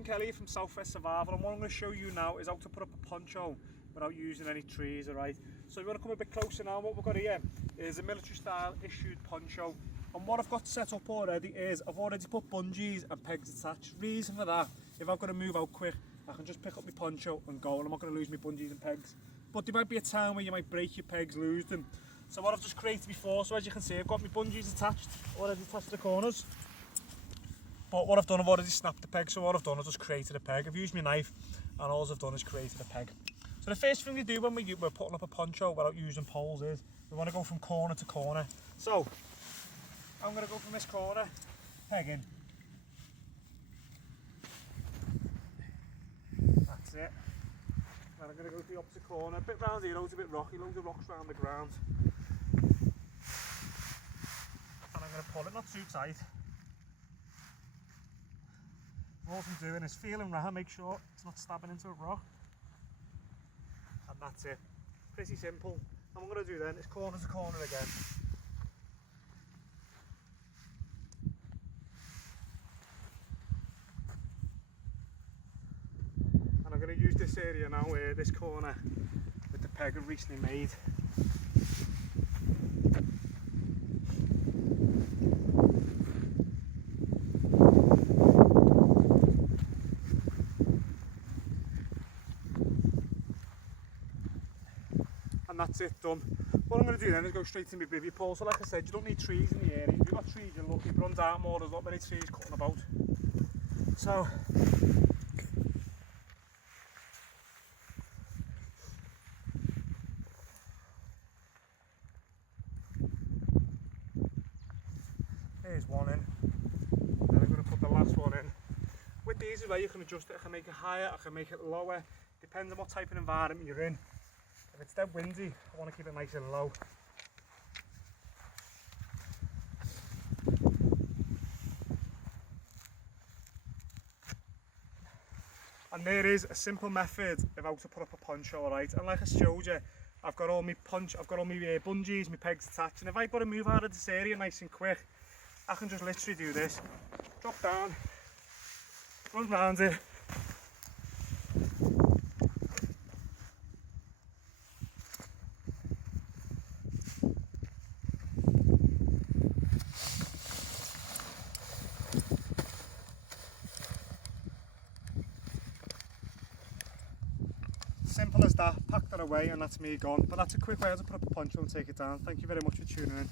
Kelly from Southwest Survival, and what I'm going to show you now is how to put up a poncho without using any trees. Alright, so we're going to come a bit closer now. What we've got here is a military style issued poncho, and what I've got set up already is I've already put bungees and pegs attached. Reason for that, if I've got to move out quick, I can just pick up my poncho and go, and I'm not going to lose my bungees and pegs. But there might be a time where you might break your pegs, lose them. So what I've just created before, so as you can see, I've got my bungees attached, already attached to the corners. But what I've done, I've already snapped the peg, so what I've done is just created a peg. I've used my knife, and all I've done is created a peg. So the first thing we do when we're putting up a poncho without using poles is, we want to go from corner to corner. So, I'm going to go from this corner, pegging. That's it. Then I'm going to go to the opposite corner, a bit round here, loads a bit rocky, loads of rocks around the ground. And I'm going to pull it, not too tight. All I'm doing is feeling around, make sure it's not stabbing into a rock. And that's it. Pretty simple. And what I'm going to do then is corner to corner again. And I'm going to use this area now, this corner, with the peg I've recently made. And that's it, done. What I'm going to do then is go straight to my bivvy pole. So like I said, you don't need trees in the area. If you've got trees, you're lucky, but on Dartmoor there's not many trees cutting about. So here's one in. Then I'm going to put the last one in. With these as well, you can adjust it. I can make it higher, I can make it lower. Depends on what type of environment you're in. If it's dead windy, I want to keep it nice and low. And there is a simple method of how to put up a poncho, alright? And like I showed you, I've got all my bungees, my pegs attached, and if I've got to move out of this area nice and quick, I can just literally do this. Drop down, run round it. Simple as that, pack that away and that's me gone. But that's a quick way to put up a poncho and take it down. Thank you very much for tuning in.